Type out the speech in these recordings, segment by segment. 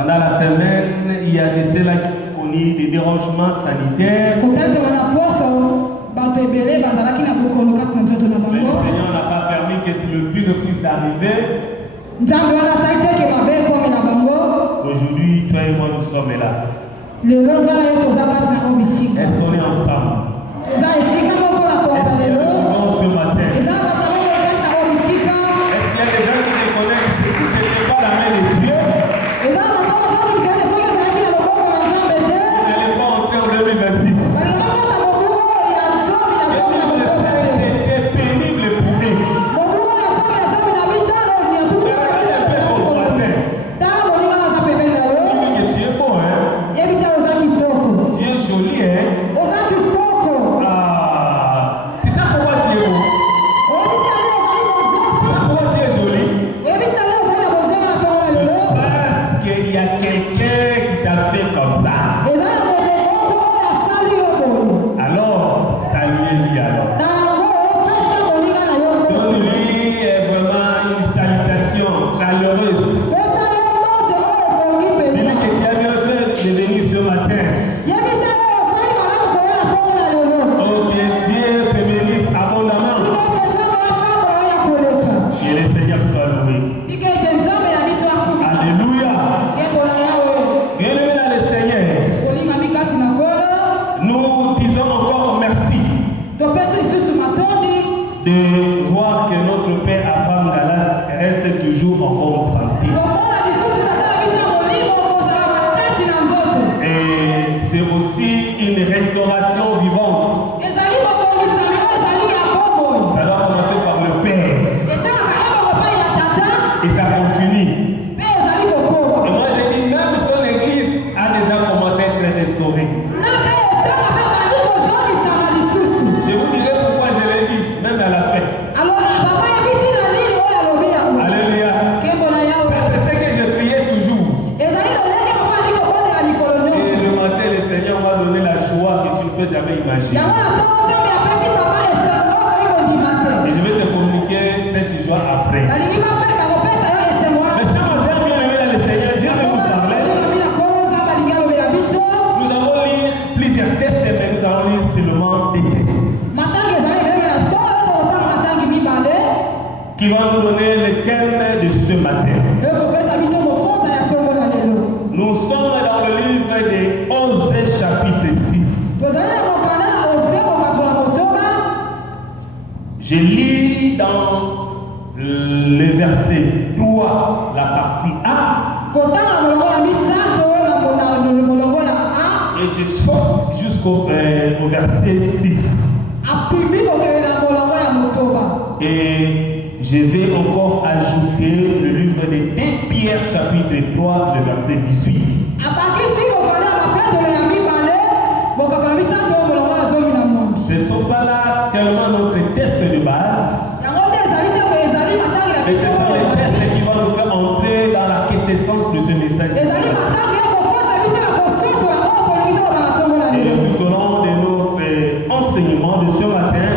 Pendant la semaine, il y a de ceux-là qui ont connu des dérangements sanitaires. Et le Seigneur n'a pas permis que le plus ne puisse arriver. Aujourd'hui, toi et moi, nous sommes là. Est-ce qu'on est ensemble? Est-ce qu'il y a des gens ce matin? Est-ce qu'il y a des gens qui reconnaissent que ceci, ce n'est pas la main de Dieu? Vous n'allez pas entrer en 2026. C'était pénible pour nous. Tu es beau, hein? Tu es joli, hein? Tu sais pourquoi tu es beau? Tu sais pourquoi tu es joli? Parce qu'il y a quelqu'un qui t'a fait comme ça. Alors, saluez-lui alors. Donne-lui vraiment une salutation chaleureuse. Dis-lui que tu as bien fait de venir ce matin. Oh, que Dieu te bénisse abondamment. Que le Seigneur soit loué. Alléluia. Bien-aimés dans le Seigneur, nous disons encore merci de voir que notre Père Abraham Galas reste toujours en bonne santé. Et c'est aussi une restauration vivante. Ça doit commencer par le Père et ça continue. Et moi j'ai dit, même son église a déjà commencé à être restaurée. Je vous dirai pourquoi je l'ai dit, même à la fin. Alléluia. C'est ce que je priais toujours. Et le matin, le Seigneur m'a donné la joie que tu ne peux jamais imaginer. Et je vais te communiquer cette joie après. Mais ce matin, bien-aimé dans le Seigneur, Dieu veut nous parler. Nous allons lire plusieurs textes, mais nous allons lire seulement des textes qui vont nous donner le thème de ce matin. Nous sommes dans le livre de Osée chapitre 6. Je lis dans le verset 3, la partie A, et je saute jusqu'au verset 6. Et je vais encore ajouter le livre de 2 Pierre chapitre 3, le verset 18. Ce ne sont pas là tellement notre texte de base, mais ce sont les textes qui vont nous faire entrer dans la quintessence de ce message. Et tout au long de notre enseignement de ce matin,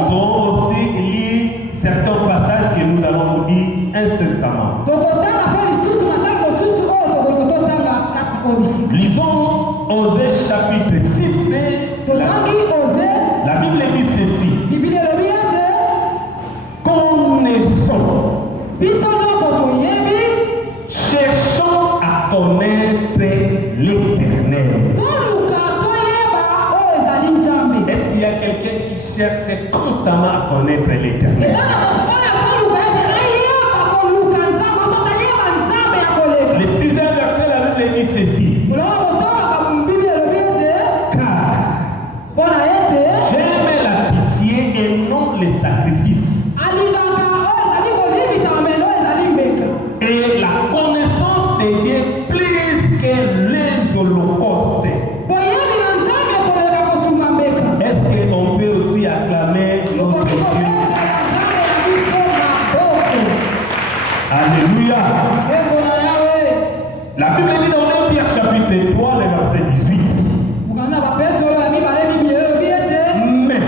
nous aurons aussi lu certains passages que nous allons vous dire incessamment. Lisons Osée chapitre 6. La Bible dit ceci. Connaissons, cherchons à connaître l'Éternel. Est-ce qu'il y a quelqu'un qui cherche constamment à connaître l'Éternel? Le 6e verset, la Bible dit ceci. Car j'aime la pitié et non les sacrifices, et la connaissance de Dieu plus que les holocaustes. Est-ce qu'on peut aussi acclamer notre Dieu? Alléluia. La Bible dit dans 1 Pierre chapitre 3, le verset 18. Mais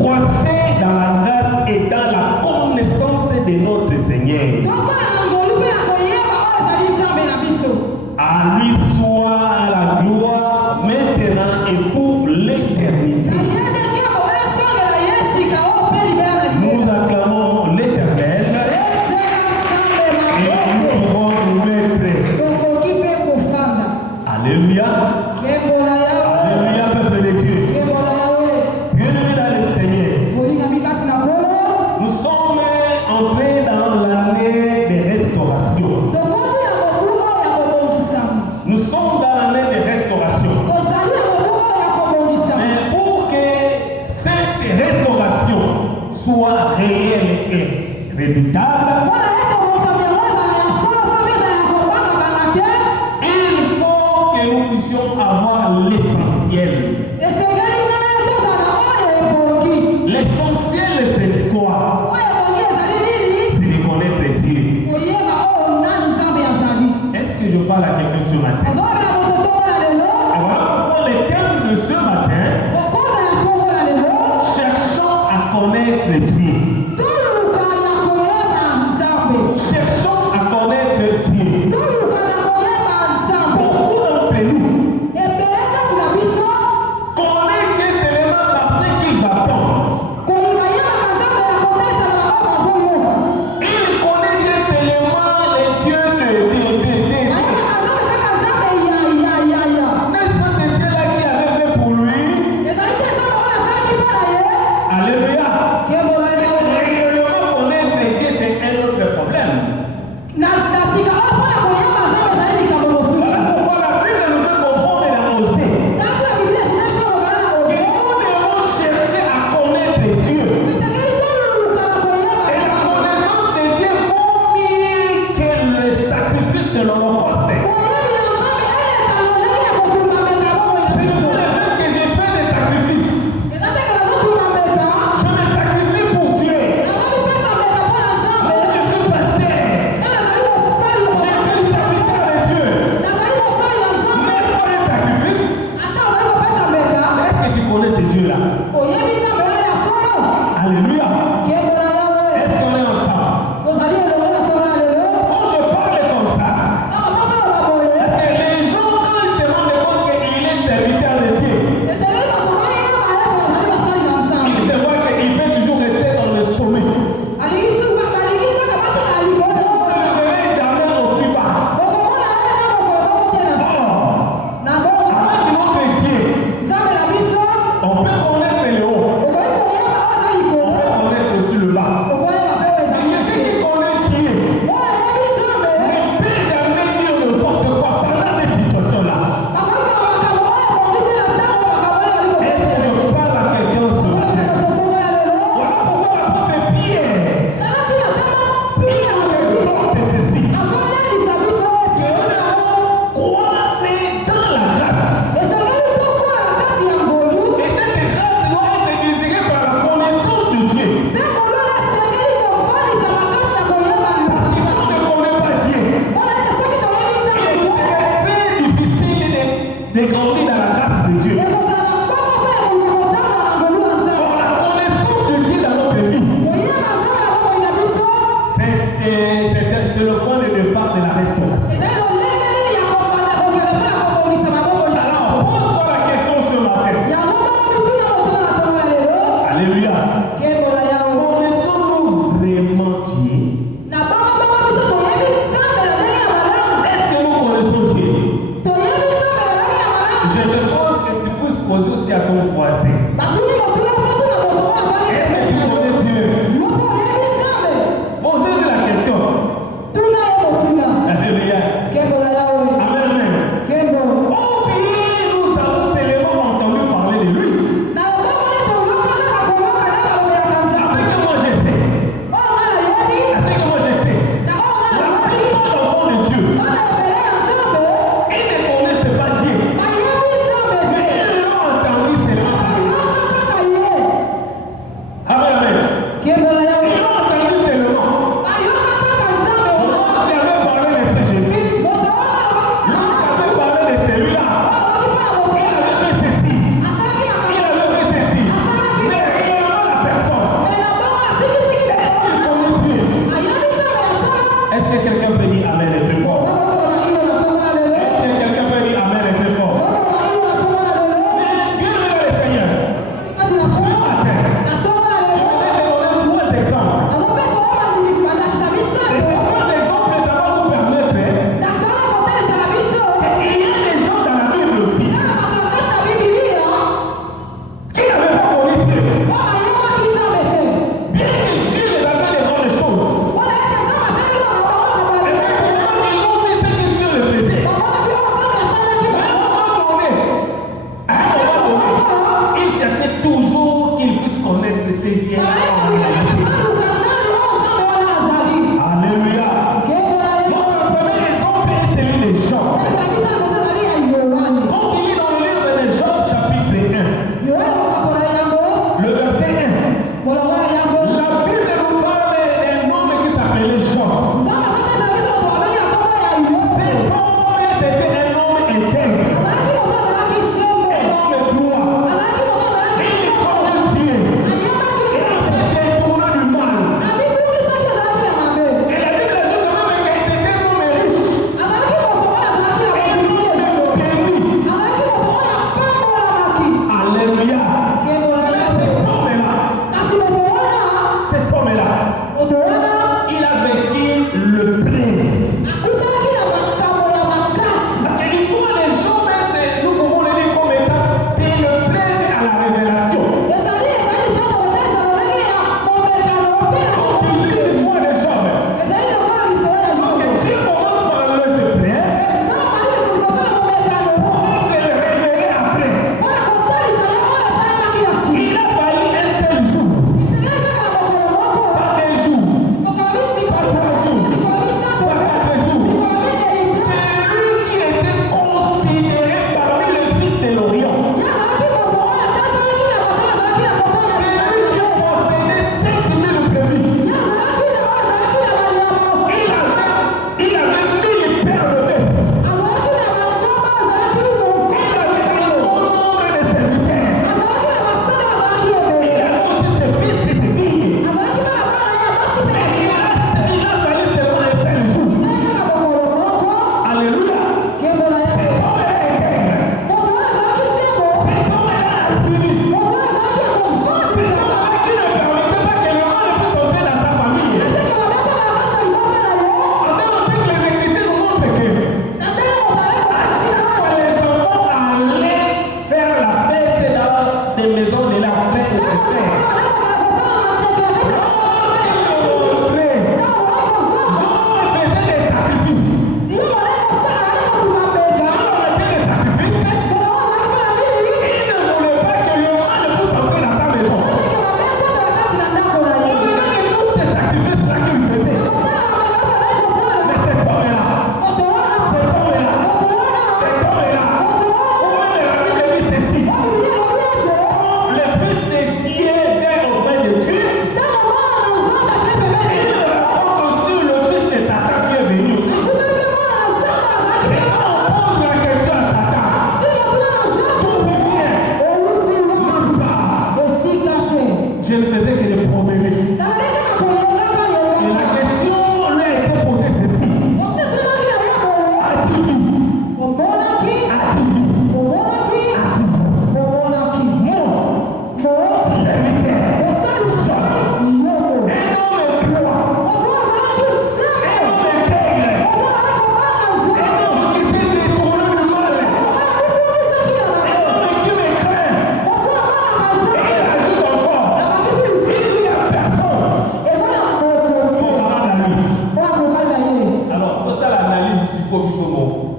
croissez dans la grâce et dans la connaissance de notre Seigneur parle à quelqu'un ce matin. Et voilà pourquoi le thème de ce matin, cherchons à connaître Dieu. Cherchons à connaître Dieu. Beaucoup d'entre nous connaissent Dieu seulement par ce qu'ils attendent. Ils connaissent Dieu seulement les dieux n'est-ce pas ce Dieu-là qui avait fait pour lui? Alléluia. Réellement connaître Dieu, c'est un autre problème. Voilà pourquoi la Bible nous fait comprendre dans Osée que nous devons chercher à connaître Dieu. Et la connaissance de Dieu vaut mieux que le sacrifice de l'Holocauste. C'est pour le fait que j'ai fait des sacrifices. Je me sacrifie pour Dieu. Moi, je suis pasteur. Je suis serviteur de Dieu. N'est-ce pas un sacrifice? Est-ce que tu connais ce Dieu-là? Alléluia. Est-ce qu'on est ensemble? Quand je parle comme ça, est-ce que les gens, quand ils se rendent compte qu'il est serviteur de Dieu, ils se voient qu'il peut toujours rester dans le sommet. Vous ne le verrez jamais au plus bas. Avec notre Dieu, on peut connaître le haut, on peut connaître aussi le bas. Mais celui qui connaît Dieu ne peut jamais dire n'importe quoi pendant cette situation-là. Est-ce que je parle à quelqu'un ce matin? Voilà pourquoi l'apôtre Pierre, il nous exhorte ceci. Que nous devons croire dans la grâce. Et cette grâce doit être désirée par la connaissance de Dieu. Parce que si on ne connaît pas Dieu, il nous serait très difficile de grandir dans la grâce de Dieu. Or, la connaissance de Dieu dans notre vie, c'est le point de départ de la restauration. Alors, pose-toi la question ce matin. Alléluia. Connaissons-nous vraiment Dieu? Est-ce que nous connaissons Dieu? Je te pense que tu puisses poser aussi à ton voisin. Est-ce que tu connais Dieu? Posez-lui la question. Alléluia. Amen, amen. Ou bien nous avons seulement entendu parler de lui. À ce que moi je sais. À ce que moi je sais. La plupart d'enfants de Dieu, ils ne connaissent pas Dieu. Mais ils l'ont entendu seulement parler. Amen, amen. Ils l'ont entendu seulement. L'autre avait parlé de ce Jésus. L'autre avait parlé de celui-là. Il avait fait ceci. Il avait fait ceci. Mais réellement la personne. Est-ce qu'il connaît Dieu? Est-ce que quelqu'un peut dire Amen et plus fort? Est-ce que quelqu'un peut dire Amen et plus fort? Mais bien aimé le Seigneur, ce matin, je vais te donner 3 exemples. Et ces 3 exemples, ça va nous permettre qu'il y a des gens dans la Bible aussi qui n'avaient pas connu Dieu. Bien que Dieu les a fait des grandes choses. Effectivement,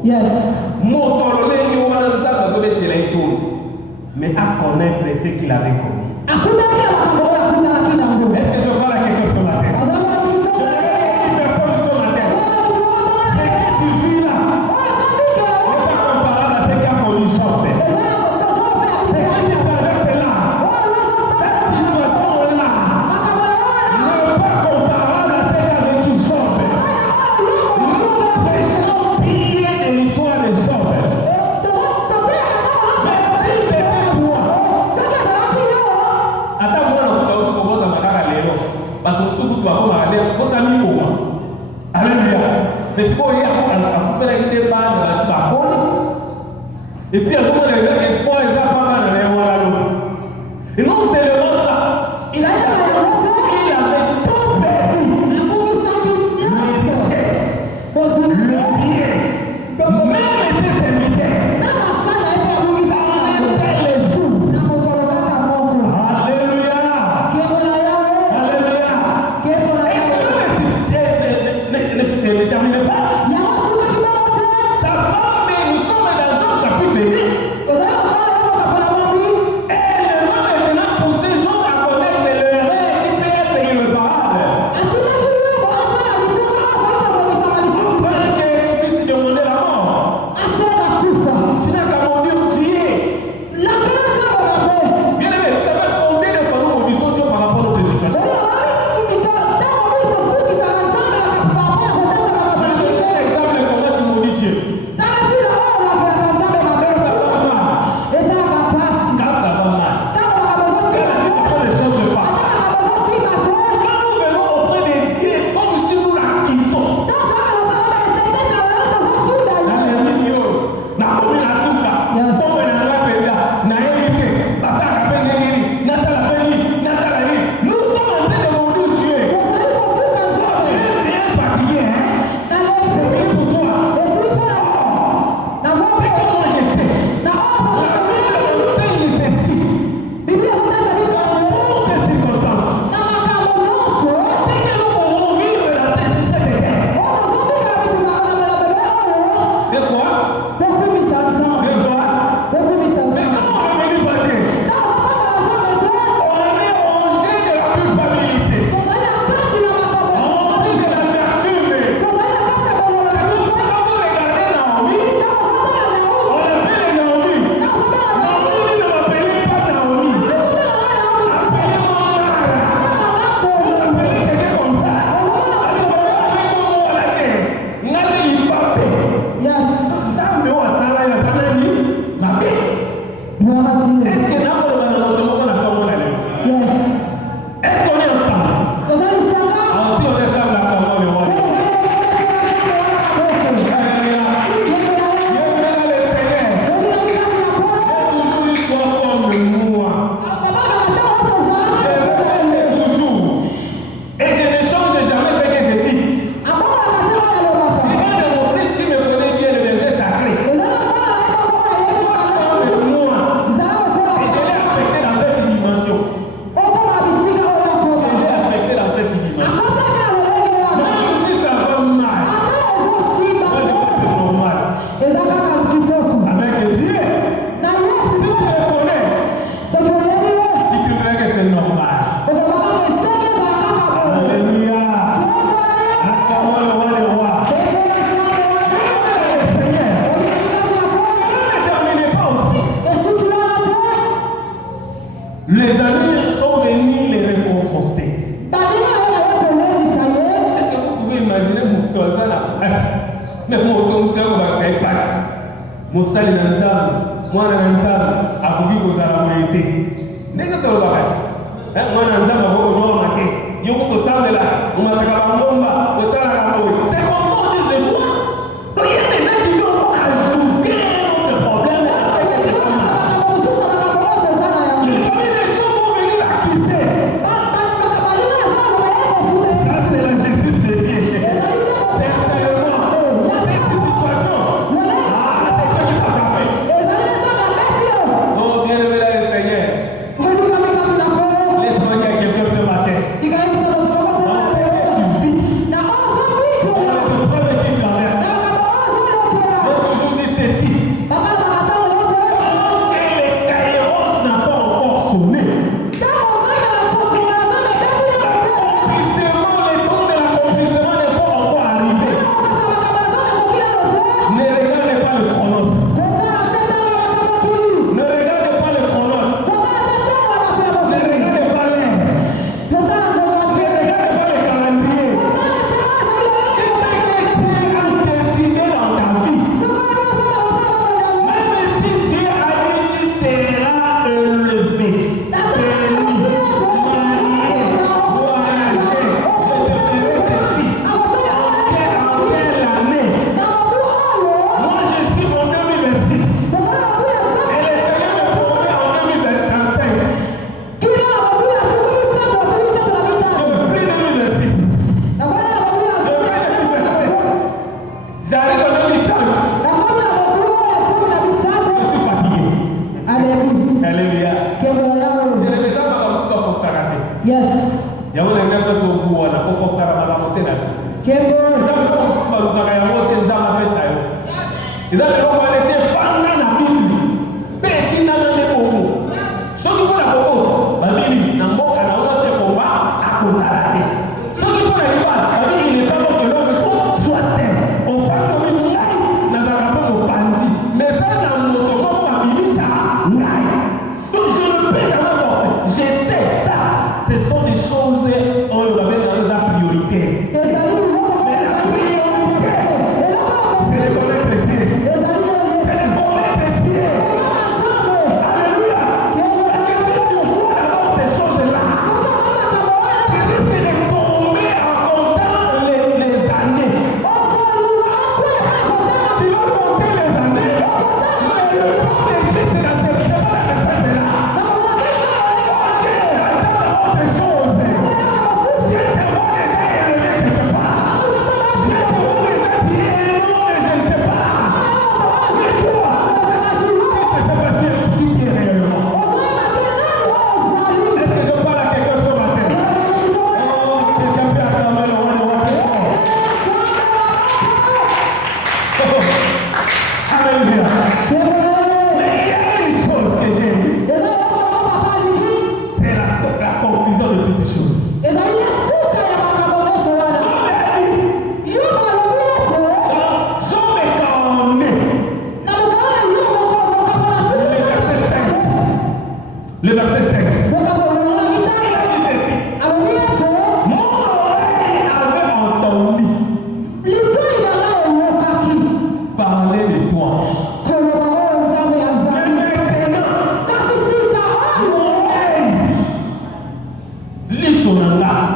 Yes. Mais à connaître ce qu'il avait commis. Est-ce que je vois là quelque chose ce matin? Je n'ai une personne ce matin. Ce que tu vis là n'est pas comparable à ce qu'a connu Job. Ce qui est traversé là, ta situation là, n'est pas comparable à ce qu'a vécu Job. Nous prêchons bien de l'histoire de Job. Mais si vous voyez, on fait des débats dans la Sibakone, et puis à ce moment, les espoirs, ils n'ont pas mal de l'eau. Et non seulement ça, il avait tout perdu. Les richesses, le bien, même ses serviteurs. Les jours. Alléluia. Alléluia. Ne terminez pas. Sa femme, mais nous sommes dans Job chapitre 8. Elle va maintenant pousser Job à connaître l'erreur qui peut être irréparable. Afin qu'il puisse demander la mort. Tu n'as qu'à mourir tuer. Bien aimé, vous savez combien de fois nous maudissons Dieu par rapport à notre situation? Les amis sont venus les réconforter. Est-ce que vous pouvez imaginer mon toit à la place? Mais mon toit va faire place. Mon salle est ensemble. Moi, on est ensemble. À vous vous avez été. N'est-ce que tu vas faire? Moi, on est ensemble. On va vous marquer. Yo, vous êtes ensemble là. On va faire la bombe. On va faire la bombe. C'est comme ça on dit de toi. Il y a des gens qui vont ajouter notre problème. Ça, c'est la justice de Dieu. Certainement. Cette situation. C'est Dieu qui t'a frappé. Oh, bien aimé le Seigneur. Laisse-moi dire quelque chose ce matin. On sait que tu vis. On Ils avaient laissé Fanda la Bible. Petit n'a pas de beaucoup. Ce qui peut la beaucoup, la Bible n'a pas qu'à lancer combat à cause de la tête. Ce qui peut la Bible, la Bible n'est pas bon que l'homme soit sain. On fait comme une laïe, n'a pas rapport au bandit. Mais ça, dans notre corps, la Bible, ça, laïe. Donc je ne peux jamais forcer. Je sais ça. Ce sont des choses, on le met dans les priorités. Le verset 5. Il a dit ceci. Mon oreille avait entendu parler de toi. Mais maintenant, mon oreille lit son langage.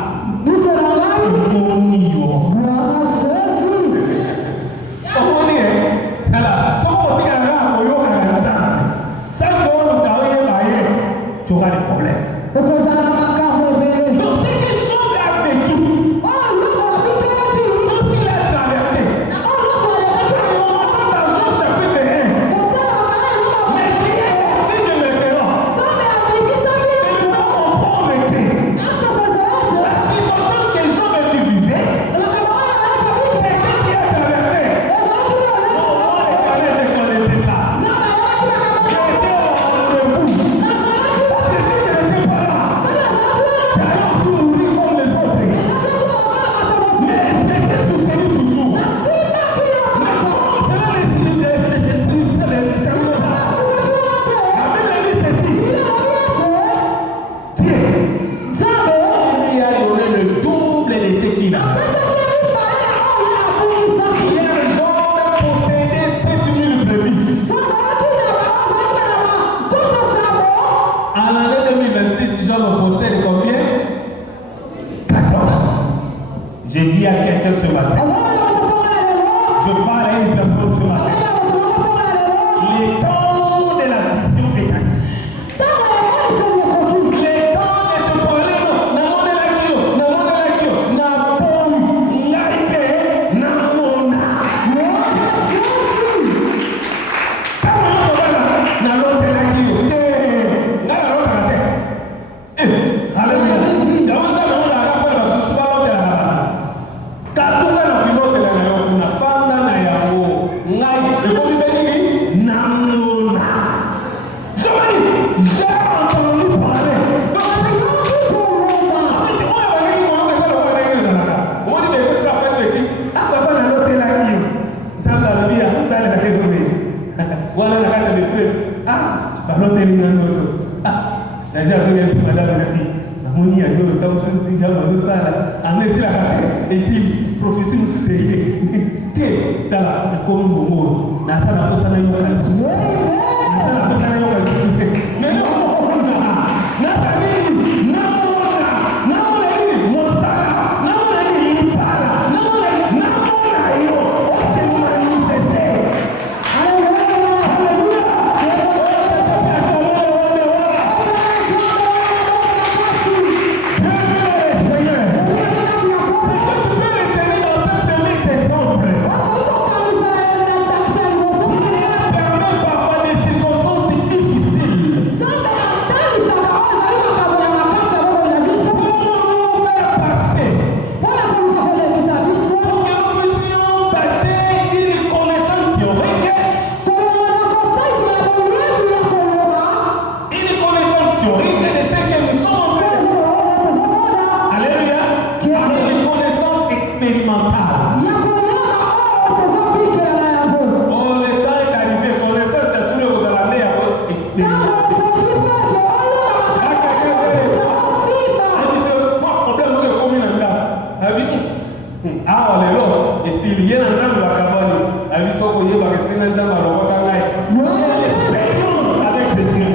Tu auras des problèmes. Donc c'est quelque chose a vécu. Tout ce qu'il a traversé. Dans Job chapitre 1. Mais Dieu est signe de maintenant. Et nous devons comprendre que la situation que Job tu vivais, c'est que Dieu a traversé. Je connaissais ça. J'étais au rendez-vous. J'ai dit à quelqu'un ce matin, je parle à une personne ce matin, les temps de la vision est acquis. Les temps de te parler, parfois avec ce Dieu. J'ai l'expérience avec ce Dieu.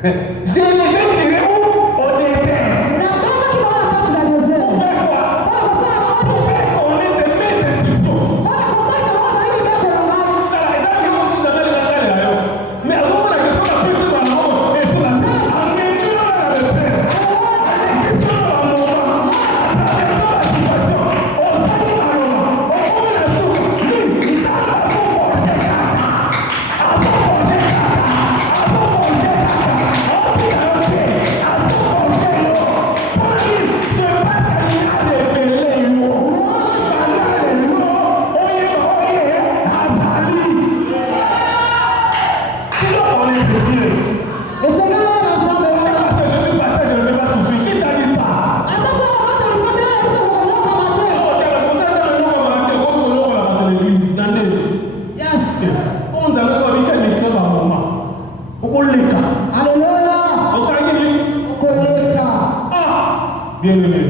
Je les ai tirés où? Au désert. Pour faire quoi? Pour faire connaître mes instructions. Mais à ce moment, la question la plus sur la mort et sur la paix. En mesure la paix. La question de la mort. La question de la situation. On s'anime à l'homme. On prend la soupe. Lui, il s'en va pour forger caca. À pour forger caca. À pour forger caca. On dit à l'homme. À se forger l'eau. Pour lui, ce pas qu'il y a révélé l'eau. Ça n'a les l'eau. Oye, Hazali. Sinon, on est Dieu. Et c'est là l'ensemble. Parce que je suis pasteur, je ne vais pas souffrir. Qui t'a dit ça? Bien aimé,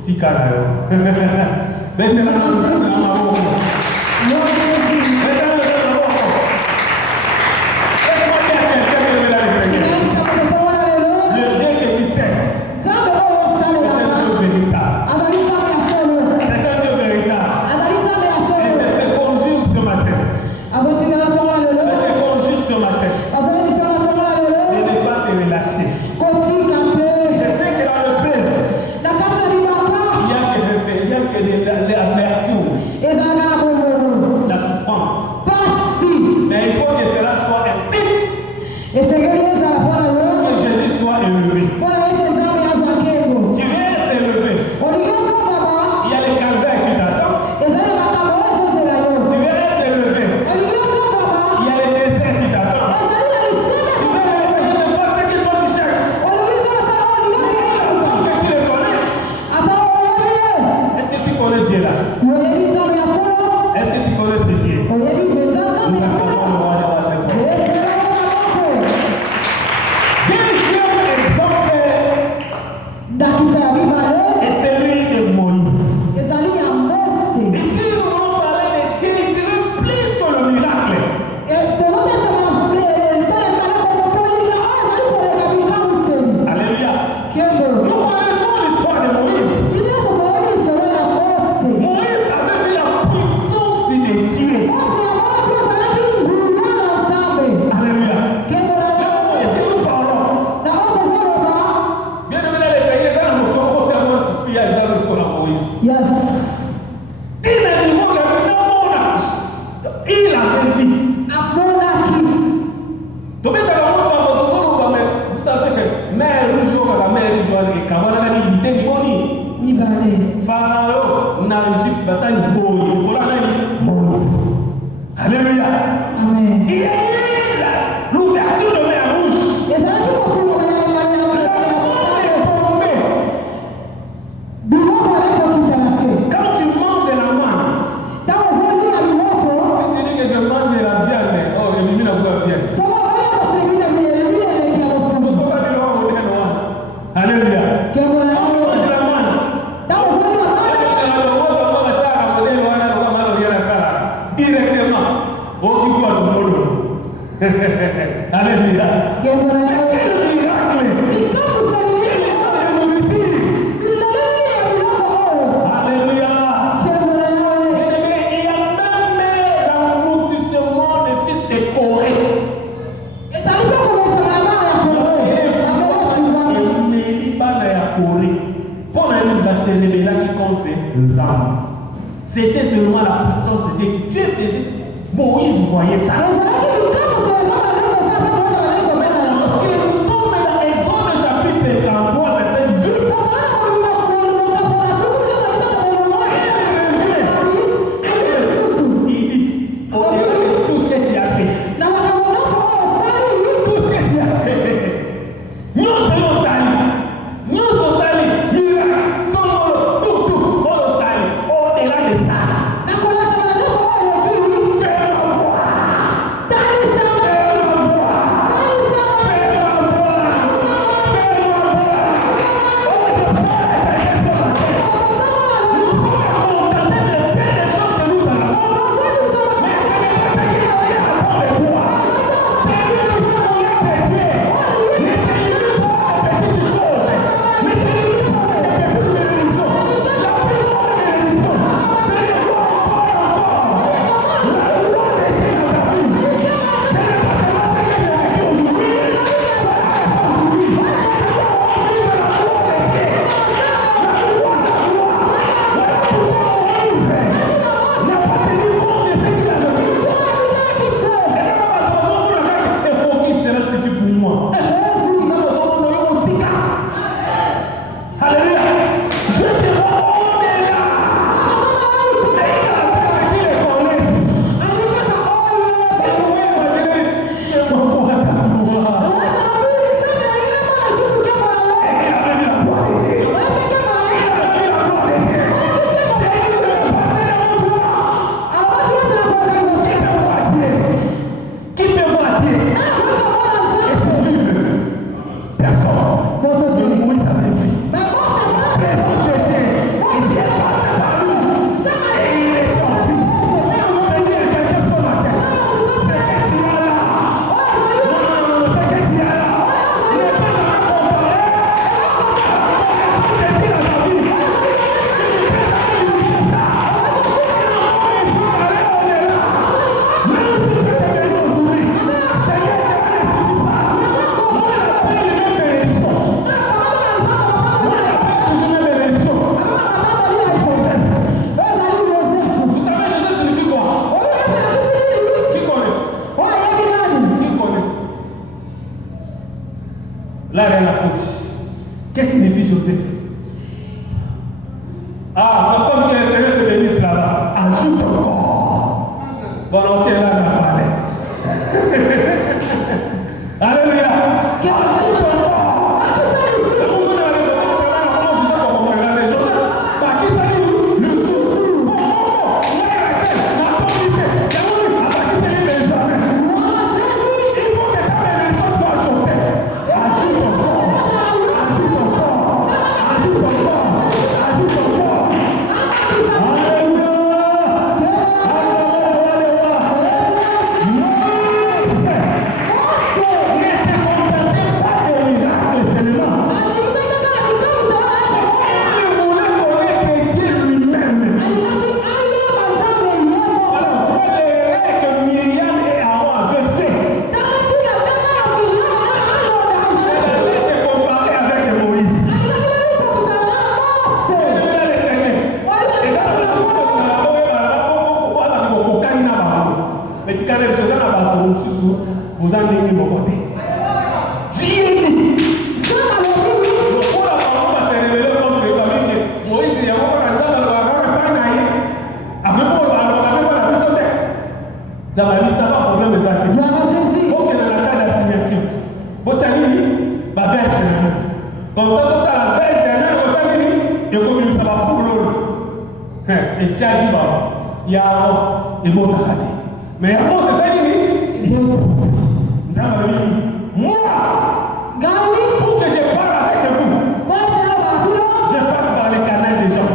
petit carré. Maintenant, laisse-moi dire à quelqu'un qui est là, le Seigneur. Le Dieu que tu sais, c'est un Dieu véritable. C'est un Dieu véritable. Et je te conjure ce matin. Je te conjure ce matin. De ne pas te relâcher. Je sais que dans le peuple, il y a que l'amertume, la souffrance. Alléluia. Quel miracle. Il y a même l'aboutissement des fils de Corée. C'était seulement la puissance de Dieu. Dieu faisait. Moïse voyait ça. Parce que nous sommes dans Exode chapitre 33, verset 18. Il dit, tout ce que tu as fait. Tout ce que tu as fait. Nous sommes salis. Nous sommes salis. Tout. Au-delà de ça. Là, il y a la poche. Qu'est-ce que signifie Joseph? Ah, ma femme qui est le Seigneur te bénisse là-bas. Ajoute encore. Volontiers là, on va parler. Alléluia. Ajoute encore. Vous en avez mon côté. Dieu dit. Moïse, il y a un ça va lui, ça va problème de ça. Ok, dans la cas d'assignation. Vous avez dit, la verge. Comme ça, tout à la verge, vous avez dit, et comme ça va fouler. Et tu as dit, il y a un et bon, t'as dit. Mais avant, c'est ça qu'il dit. Moi, pour que je parle avec vous, je passe par les canaux des gens.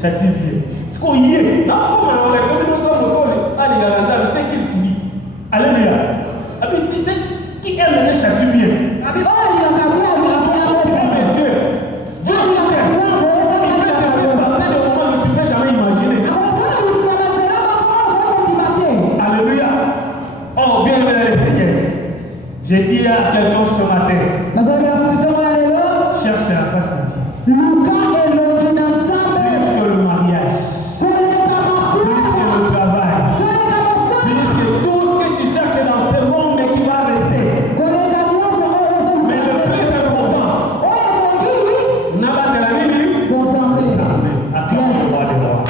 châtie bien. Ce qu'on y est, là, comme on a fait notre moto, c'est qu'il subit. Alléluia. Qui aime les châtie bien? J'ai dit à quelqu'un ce matin, cherche la face de Dieu. Plus que le mariage, plus que le travail, plus que tout ce que tu cherches dans ce monde, mais qui va rester. Mais le plus important, n'a pas de la vie, acclame le roi des rois.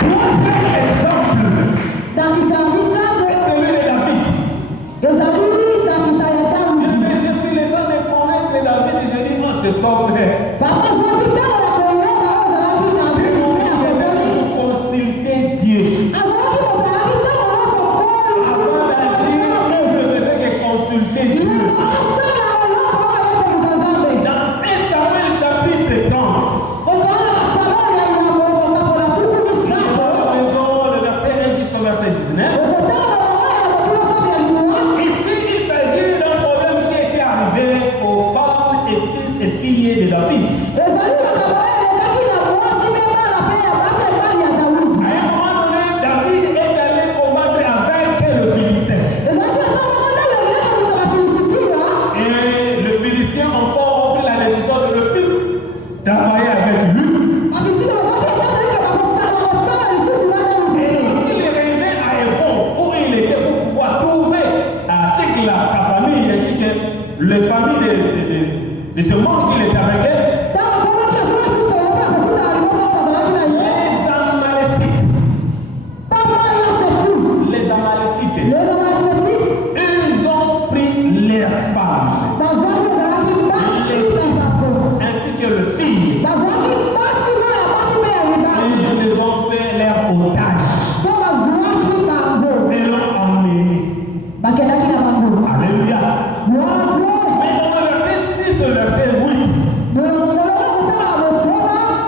Troisième exemple. Cet homme consulter Dieu. Avant d'agir, il ne faisait que consulter Dieu. Dans 1 Samuel chapitre 30, le verset 1 jusqu'au verset 19. Ici, il s'agit d'un problème qui était arrivé aux femmes et fils et filles de David. À un moment donné, David est allé combattre avec le Philistin. Et le Philistin encore pris la décision de ne plus travailler avec lui. Et lorsqu'il est arrivé à Hébron, où il était pour pouvoir trouver à Tchikla sa famille, ainsi que les familles de ce monde qu'il était avec elle, les Amalécites, ils ont pris leurs femmes, ainsi que le fils, ils les ont fait leurs otages et l'ont emmené. Alléluia. Mais dans le verset 6 au verset 8,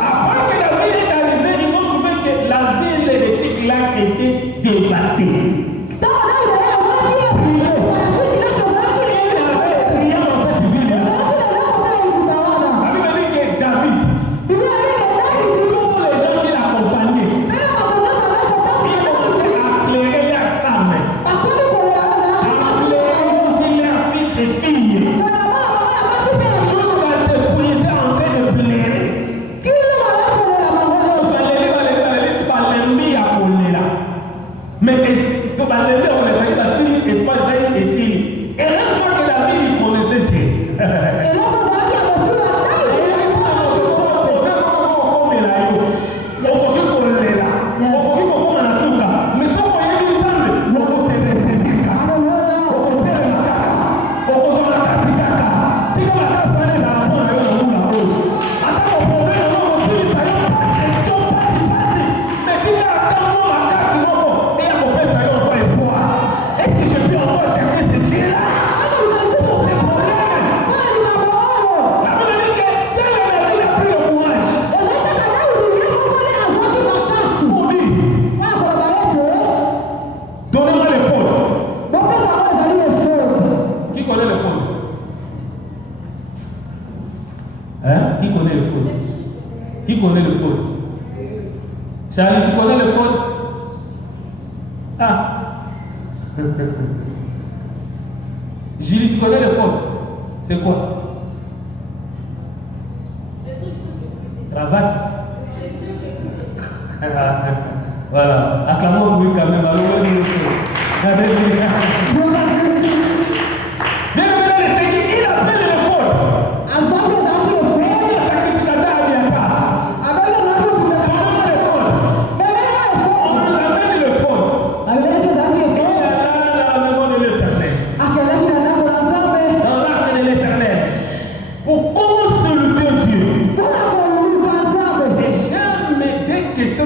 après que la ville est arrivée, ils ont trouvé que la ville de Tchiklag était dévastée. Qui connaît le faute? Charlie, tu connais le faute? Ah. Julie, tu connais le faute? C'est quoi? Cravate. Voilà. Acclamons pour lui quand même.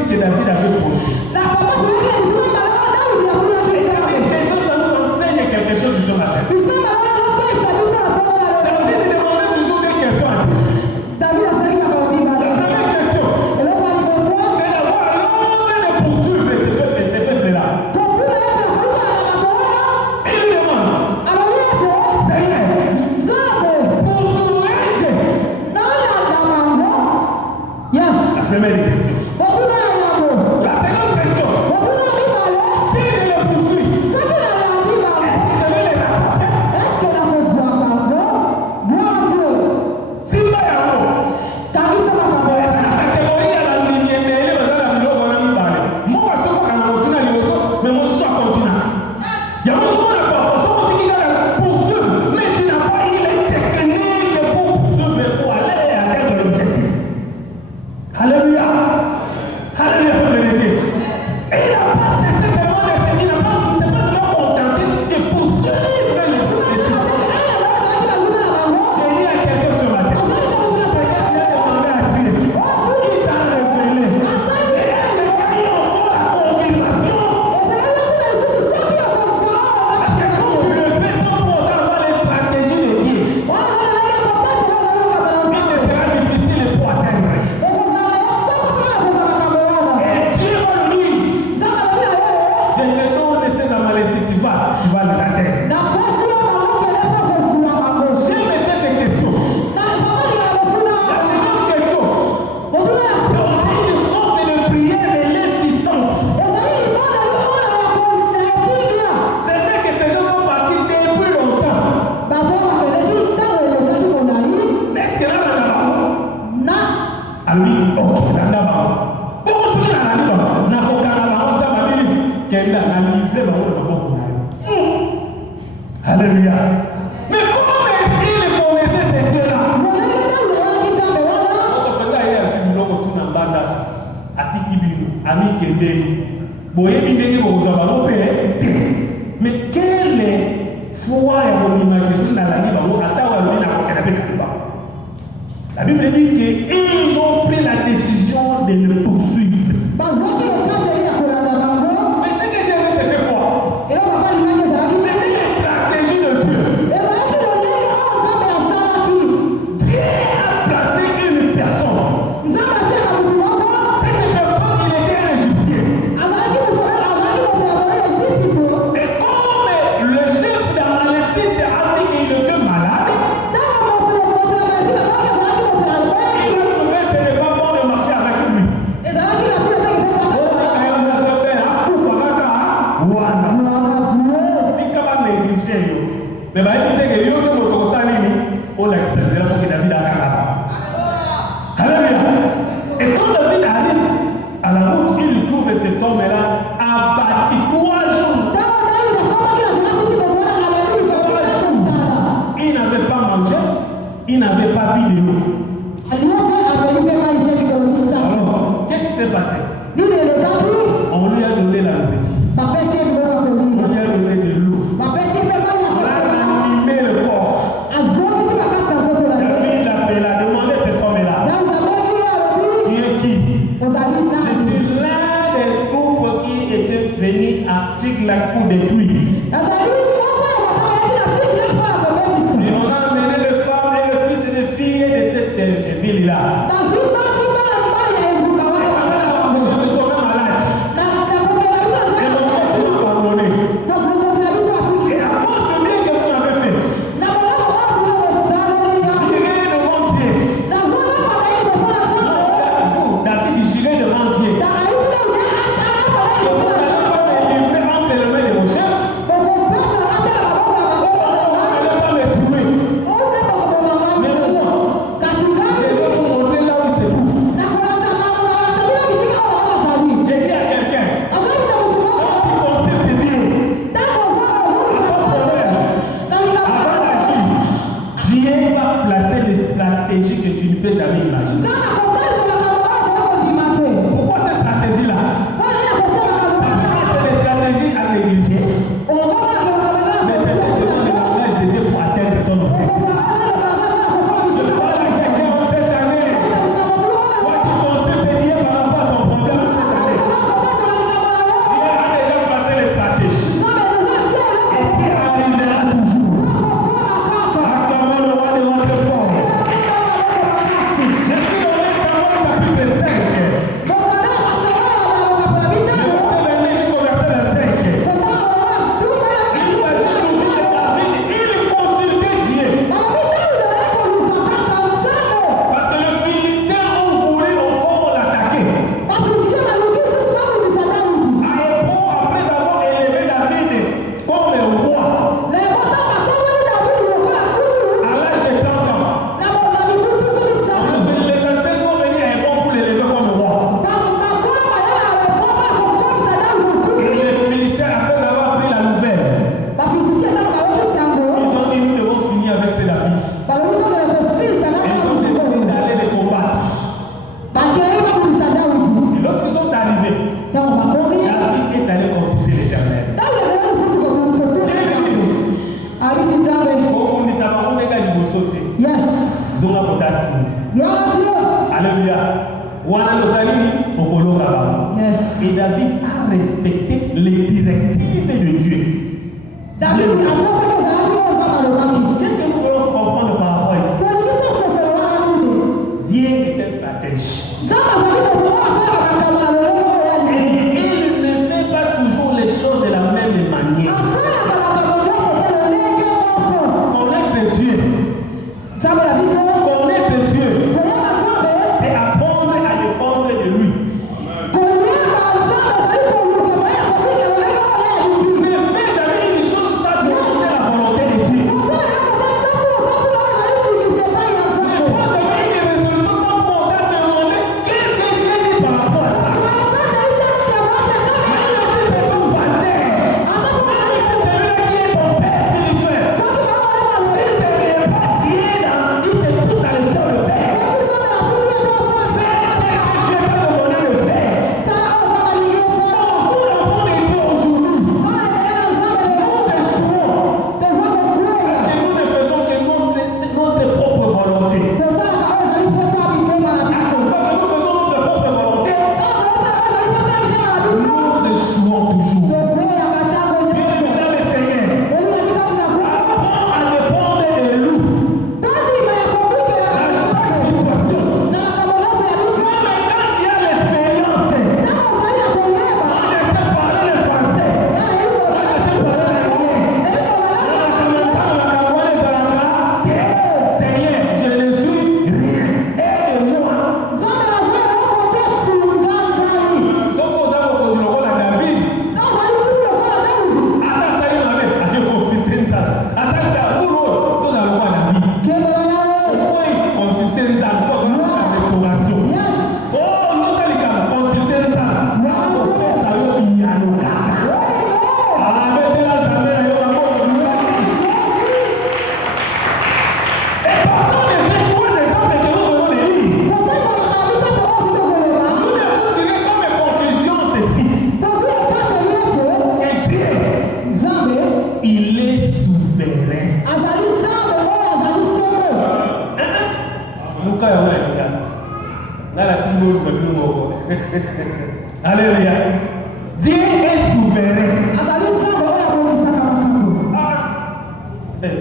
Que David avait posé. Ça nous enseigne Il y a un moment la parfois, on dit qu'il a poursuivre, mais tu n'as pas eu les techniques pour poursuivre et pour aller et atteindre l'objectif. Alléluia. Alléluia, peuple de Dieu. Et il n'a pas cessé seulement d'essayer, il n'a pas, c'est pas seulement contenté de poursuivre les objectifs. J'ai dit à quelqu'un ce matin, c'est que tu as demandé à Dieu, il t'a révélé. Et est-ce que tu as eu encore la confirmation? Parce que quand tu le fais sans pour autant avoir les stratégies de Dieu, il te sera difficile pour atteindre. Et Dieu va nous dire, je te donne ces amalecites, tu vas les atteindre. J'aime cette question. La seconde question, c'est aussi une sorte de prière de l'insistance. C'est vrai que ces gens sont partis depuis longtemps. Mais est-ce que là, on a ah oui, ok, d'abord. Bon, on se dit là, n'a pas qu'à ça va dire qu'elle a livré Alléluia. Mais comment est-ce qu'il connaissait ces dieux-là? Mais quelle est foi et mon imagination dans la vie? La Bible dit qu'ils ont pris la décision de le poursuivre. Mais ce que j'ai vu, c'était quoi? C'était les stratégies de Dieu. Dieu a placé une personne. Cette personne, il était un Égyptien. Et comme le chef d'Amalécite a dit qu'il était malade, il trouvait que ce n'est pas bon de marcher avec lui. Mais il y a Alléluia. Et quand David arrive à la route, il trouve cet homme-là abattu 3 jours. Il n'avait pas mangé, il n'avait pas bu de l'eau. Alors, qu'est-ce qui s'est passé? On lui a donné la nourriture. On lui a donné de l'eau. On a animé le corps. David a demandé à cet homme-là, tu es qui? Je suis l'un des groupes qui était venu à Tiglath pour détruire. Et on a amené les femmes et les fils et les filles de cette ville-là. Je suis tombé malade. Et mon chef m'a abandonné. Et à cause de bien que vous m'avez fait, j'irai devant Dieu. Vous, David, j'irai devant Dieu. Vous n'allez pas me livrer entre les mains de mon chef. respecter les directives de Dieu. Qu'est-ce que nous voulons comprendre par rapport à ici? Dieu est un stratège. Et il ne fait pas toujours les choses de la même manière. Connaître Dieu. Connaître Dieu. C'est apprendre à dépendre de lui. Ne fais jamais une chose sans demander la volonté de Dieu. Ne prends jamais une résolution sans pourtant demander qu'est-ce que Dieu dit par rapport à ça. Même si c'est ton pasteur, même si c'est lui qui est ton père spirituel, si ce n'est pas Dieu, il te pousse dans le cœur de faire. Fais ce que Dieu t'a demandé de faire. Beaucoup d'enfants de Dieu aujourd'hui, nous échouons parce que nous ne faisons que notre propre volonté. À chaque fois que nous faisons notre propre volonté, nous échouons toujours. Bien-aimé le Seigneur, apprends à dépendre de lui dans chaque situation. Même quand il y a l'expérience, moi je sais parler le français, moi je sais parler l'anglais. Seigneur, je ne suis rien. Aide-moi. Sokoza bokozi lokola David. Ata sali mabe ake consulter nzala. Ata ndabulo toza lokola David. Okoi consulter nzala po toza la restauration. Oh, nosalika consulter nzala. Kopesa yo iyano kaka. Abetela nzambe na yo bango lulasi. Et partant de ces bons exemples que nous venons de lire, nous devons tirer comme conclusion ceci. Que Dieu, il est souverain. Luka ya wana ya nala timbo mabino. Alléluia. Dieu est souverain.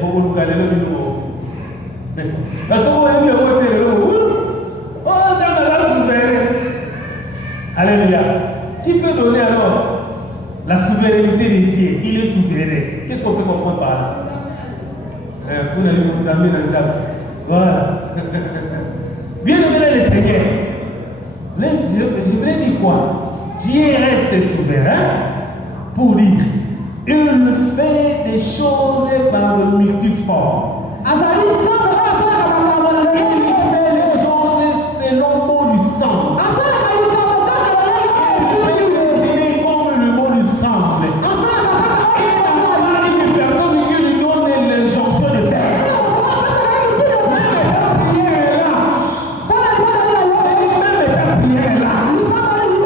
Beaucoup Luka lelo bino. Parce qu'on est bien voté le oh, Dieu est souverain. Alléluia. Qui peut donner alors la souveraineté de Dieu? Il est souverain. Qu'est-ce qu'on peut comprendre par là? Vous allez vous amener dans le diable. Voilà. Bien-aimé le Seigneur, je voulais dire quoi? Dieu reste souverain pour dire il fait des choses par le multiforme. Il fait les choses selon mot du sang. Il fait décider comme le mot lui semble. Il n'a pas une personne qui lui donne l'injonction de faire. Même ta prière est là. Je dis même ta prière est là.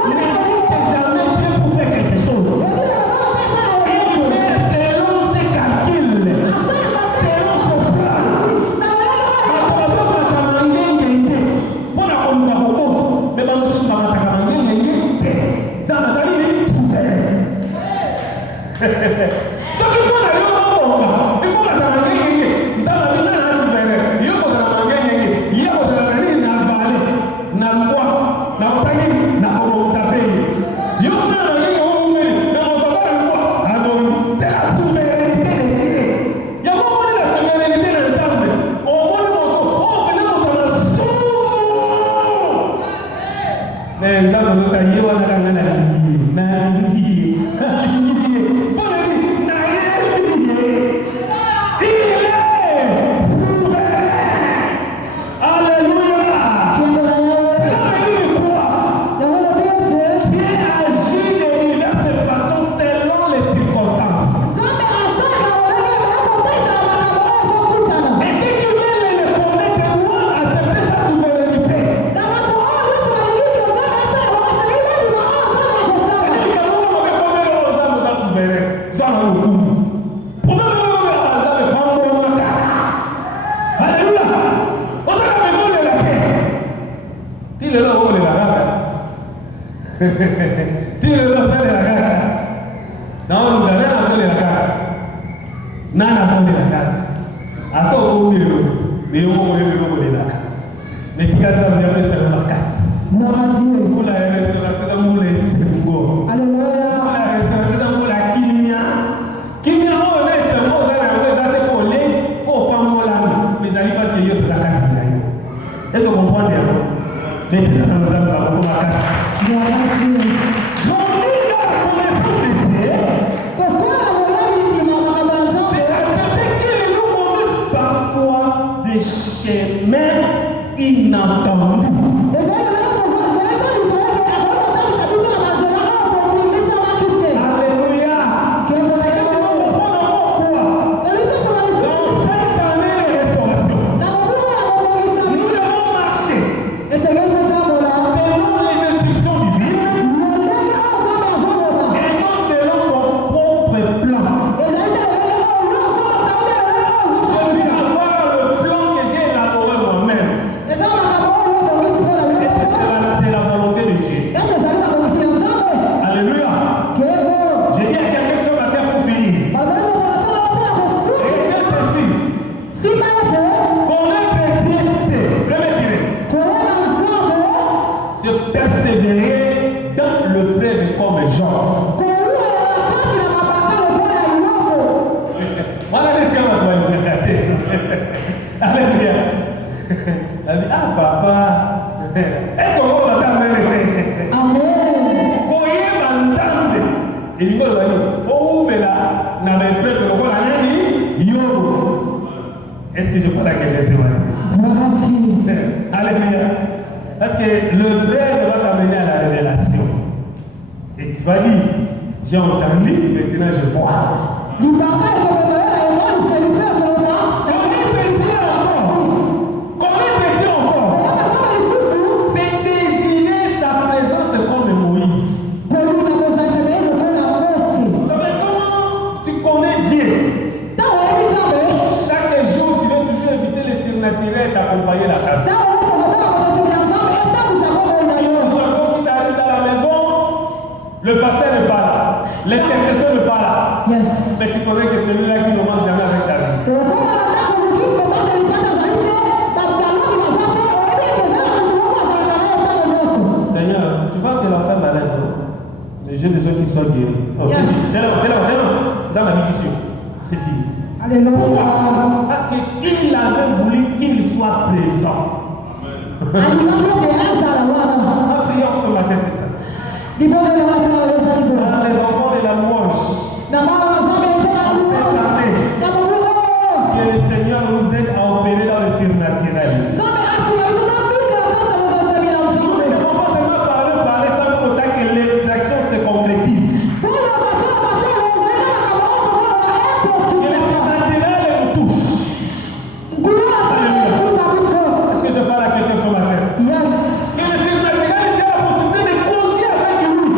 N'écoute jamais Dieu pour faire quelque chose. Il fait selon ses calculs, selon son plan. C'est la souveraineté de Dieu. Il y a beaucoup de la souveraineté dans le sable. On voit le moto. Oh, mais le moto est sourd. Mais ça, on a dit, on a Tire la Nana bonne la cara. Attends au milieu. Mais on va le bonne la cara. Mais tu as ça bien fait la casse. Non, Dieu. Pour la restauration de moule c'est bon. Alléluia. La restauration de moule la kimia. Kimia on est seulement ça la restauration pour les pour pas mola. Mais ça parce que yo c'est la casse. Est-ce que vous comprenez? Mais tu as nous avons pour la casse. Non, Dieu. Chemins inattendus. Alléluia. Dans cette année de restauration, nous devons marcher selon les instructions divines et non selon son propre plan. Persévérer dans le prêt comme Jean. Voilà les siens, on doit interpréter. Alléluia. Elle dit, ah papa, est-ce qu'on va t'amener? Amen. Koye banzambe. Et il va dire, oh, mais là, n'a pas prêt pour le aller, yo. Est-ce que je parle à quelqu'un? Alléluia. Parce que le rêve va t'amener à la révélation. Et tu vas dire, j'ai entendu, maintenant je vois. Combien peut-il encore? C'est désigner sa présence comme Moïse. Vous savez comment tu connais Dieu? Chaque jour, tu veux toujours éviter les surnaturels et t'accompagner la table. Le pasteur n'est pas là. L'intercesseur n'est pas là. Yes. Mais tu connais que celui-là qui ne manque jamais avec ta vie. Seigneur, tu vois que la femme malade. Mais j'ai besoin qu'il soit guéri. Okay. Yes. C'est là. Dans ma vie, c'est fini. Alléluia. Parce qu'il avait voulu qu'il soit présent. La prière ce matin, c'est ça. Les enfants de la louange. Cette année, que le Seigneur nous aide à opérer dans le surnaturel. Nous ne devons pas seulement parler sans autant que les actions se concrétisent. Que le surnaturel nous touche. Est-ce que je parle à quelqu'un ce matin? Yes. Que le surnaturel tient la possibilité de causer avec lui.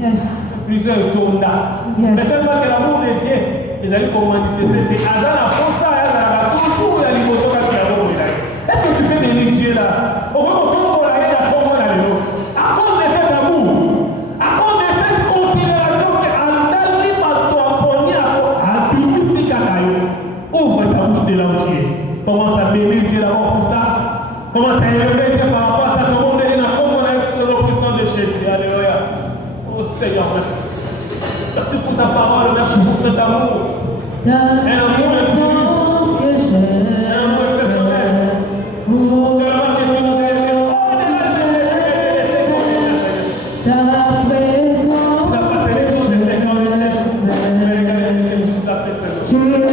Yes. Plusieurs tombent. Yes. Mais seulement que l'amour de Dieu, ils allaient comme manifester. Et Azan a pensé à toujours la l'émotion quand il y a l'amour. Est-ce que tu peux bénir Dieu là? Au moins, on va aller à ton là. À cause de cet amour, à cause de cette considération que Andali m'a tamponné à Bibisi Kakayo. Ouvre ta bouche de l'entier. Commence à bénir Dieu d'abord pour ça. Commence à élever Dieu par rapport à ça. Tout le monde est là comme on est sur le puissant de Jésus. Alléluia. Oh Seigneur, merci. Merci pour ta parole, merci pour cet amour. Un amour infini. Un amour exceptionnel. Tellement que tu nous aimes. Oh, ta présence. Tu n'as pas cédé pour tes fêtes dans le ciel. Mais regardez ce que tu nous as fait, Seigneur.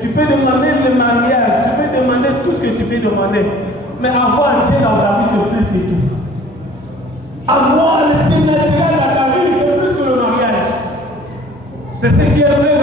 Tu peux demander le mariage, tu peux demander tout ce que tu peux demander. Mais avoir Dieu dans ta vie, c'est plus que tout. Avoir le signe naturel dans ta vie, c'est plus que le mariage. C'est ce qui est vrai.